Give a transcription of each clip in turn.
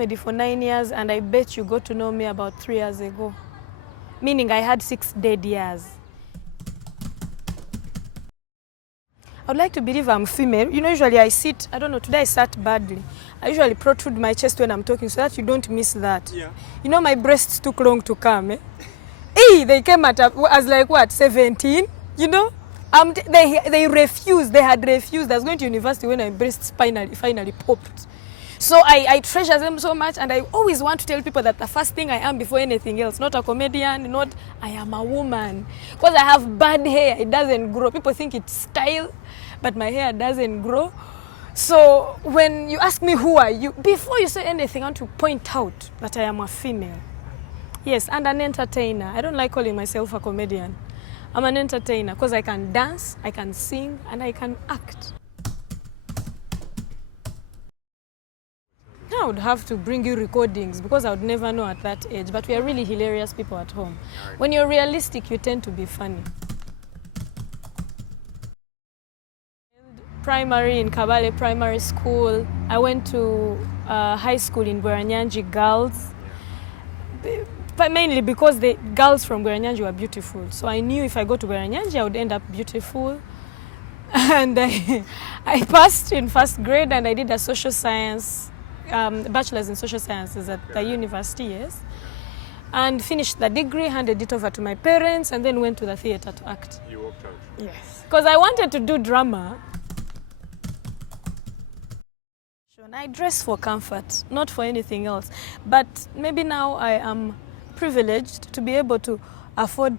comedy for 9 years, and I bet you got to know me about 3 years ago. Meaning I had 6 dead years. I would like to believe I'm female. You know, usually I sit, I don't know, today I sat badly. I usually protrude my chest when I'm talking so that you don't miss that. Yeah. You know, my breasts took long to come. Hey, they came at, as like what, 17? You know? They refused, they had refused. I was going to university when my breasts finally popped. So I treasure them so much, and I always want to tell people that the first thing I am before anything else, not a comedian, I am a woman. Because I have bad hair, it doesn't grow. People think it's style, but my hair doesn't grow. So when you ask me who are you, before you say anything, I want to point out that I am a female. Yes, and an entertainer. I don't like calling myself a comedian. I'm an entertainer because I can dance, I can sing, and I can act. I would have to bring you recordings because I would never know at that age. But we are really hilarious people at home. When you're realistic, you tend to be funny. Primary in Kabale Primary School. I went to high school in Bweranyangi Girls. But mainly because the girls from Bweranyangi were beautiful. So I knew if I go to Bweranyangi, I would end up beautiful. And I passed in first grade, and I did a social science, bachelor's in social sciences at the university, yes. And finished the degree, handed it over to my parents, and then went to the theater to act. You walked out? Yes. Because I wanted to do drama. I dress for comfort, not for anything else. But maybe now I am privileged to be able to afford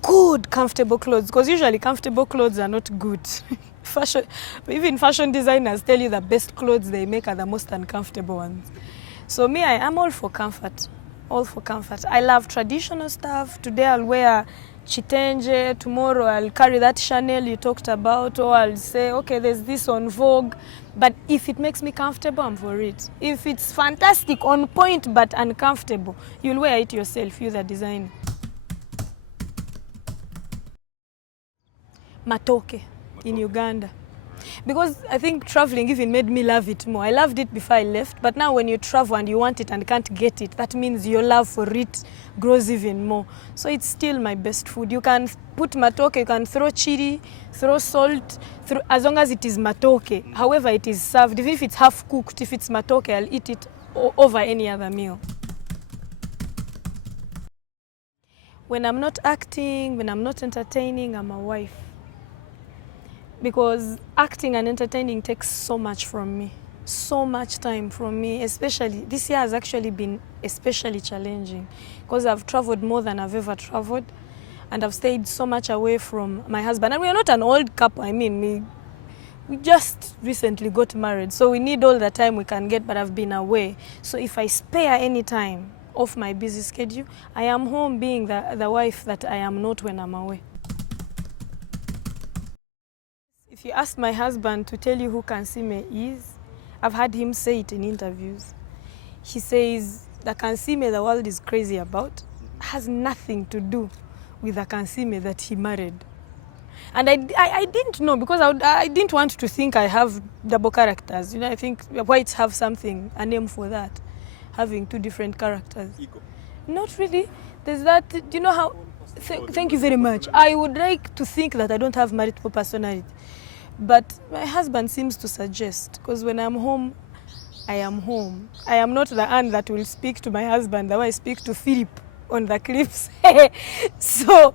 good, comfortable clothes, because usually comfortable clothes are not good. Even fashion designers tell you the best clothes they make are the most uncomfortable ones. So me, I am all for comfort, all for comfort. I love traditional stuff. Today I'll wear chitenje, tomorrow I'll carry that Chanel you talked about, or I'll say, okay, there's this on Vogue. But if it makes me comfortable, I'm for it. If it's fantastic, on point, but uncomfortable, you'll wear it yourself, you the designer. Matoke in Uganda. Because I think traveling even made me love it more. I loved it before I left, but now when you travel and you want it and can't get it, that means your love for it grows even more. So it's still my best food. You can put matoke, you can throw chili, throw salt, as long as it is matoke. However it is served, even if it's half cooked, if it's matoke, I'll eat it over any other meal. When I'm not acting, when I'm not entertaining, I'm a wife. Because acting and entertaining takes so much from me, so much time from me, especially, this year has actually been especially challenging because I've traveled more than I've ever traveled, and I've stayed so much away from my husband. And we are not an old couple, I mean, we just recently got married, so we need all the time we can get, but I've been away. So if I spare any time off my busy schedule, I am home being the wife that I am not when I'm away. If you ask my husband to tell you who Kansiime is, I've had him say it in interviews. He says the Kansiime the world is crazy about has nothing to do with the Kansiime that he married. And I didn't know, because I didn't want to think I have double characters. You know, I think whites have something, a name for that, having two different characters. Ego. Not really. There's that, do you know how, thank you very much. I would like to think that I don't have multiple personality. But my husband seems to suggest, because when I'm home, I am home. I am not the Anne that will speak to my husband the way I speak to Philip on the clips. So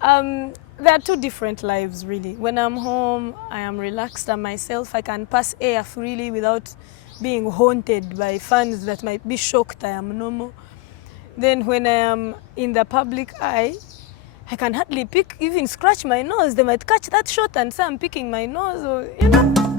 there are two different lives, really. When I'm home, I am relaxed and myself. I can pass air freely without being haunted by fans that might be shocked I am normal. Then when I am in the public eye, I can hardly even scratch my nose. They might catch that shot and say I'm picking my nose, or, you know.